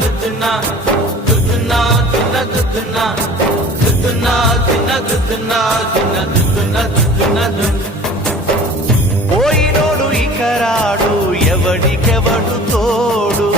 దుద్దున్నా దుద్దున్నా దున్న దుద్దున్నా దుద్దున్నా దిన్న దుద్దున్నా దిన్న దుద్దున్నా దుద్దున్నా పోయినోడు ఇక రాడు ఎవడికెవడు తోడు